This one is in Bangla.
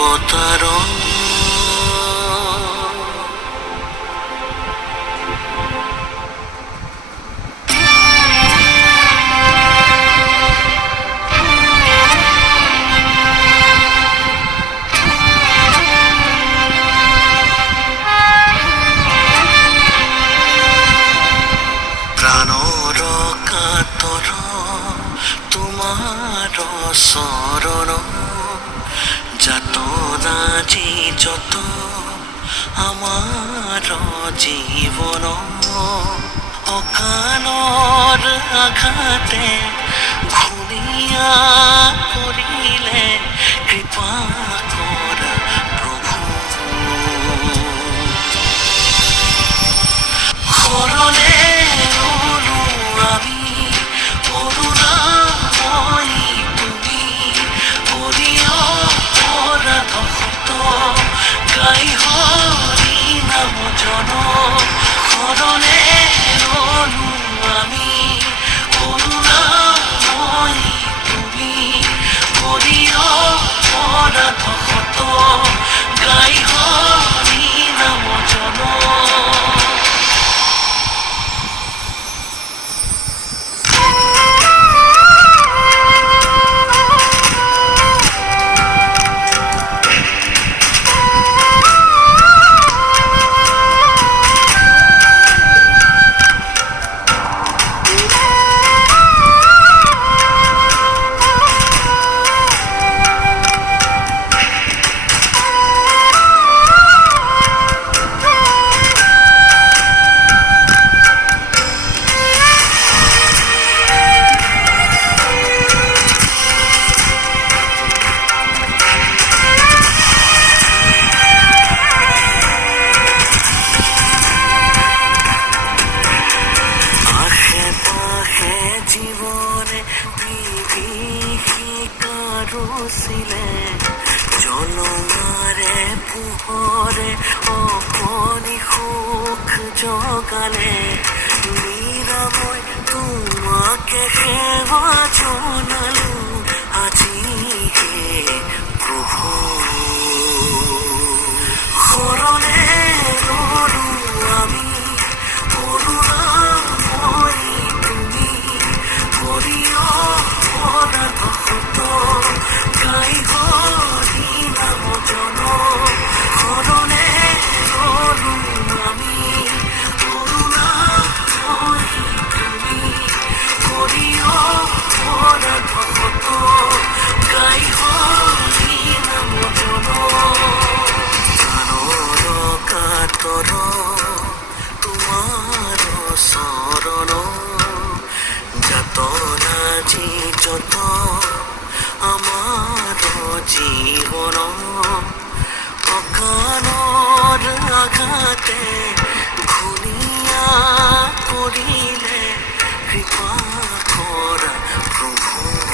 অবতার প্রাণর কাতর তোমার শরণ যাতনাজি যত আমার জীবন অকালৰ আঘাতে ঘূণীয়া কৰিলে কৃপা কৰা প্ৰভু শৰণে ৰলো আমি কৰুণাময়ী তুমি হৰি অপৰাধ সত গাই হৰি নাম জন শৰণে ৰলো আমি কৰুণাময়ী তুমি হৰি অপৰাধ সত গাই হৰি নাম জন জীবনে বিভীষিকারুছিলে জনমারে পোহরে অপনি সুখ জগালে নিরাময় তোমাকে সেৱা জনালো আজি হে প্ৰভু শৰণে ৰলো আমি কৰুণাময়ী তুমি হৰি অপৰাধ সত গাই হৰি নাম জন শৰণে ৰলো আমি কৰুণাময়ী তুমি হৰি অপৰাধ সত গাই হৰি নাম জন প্ৰাণৰ কাতৰ তোমাৰ শৰণ যাতনাজি যত আমার জীবন অকালৰ আঘাতে ঘূণীয়া কৰিলে কৃপা কৰা প্ৰভু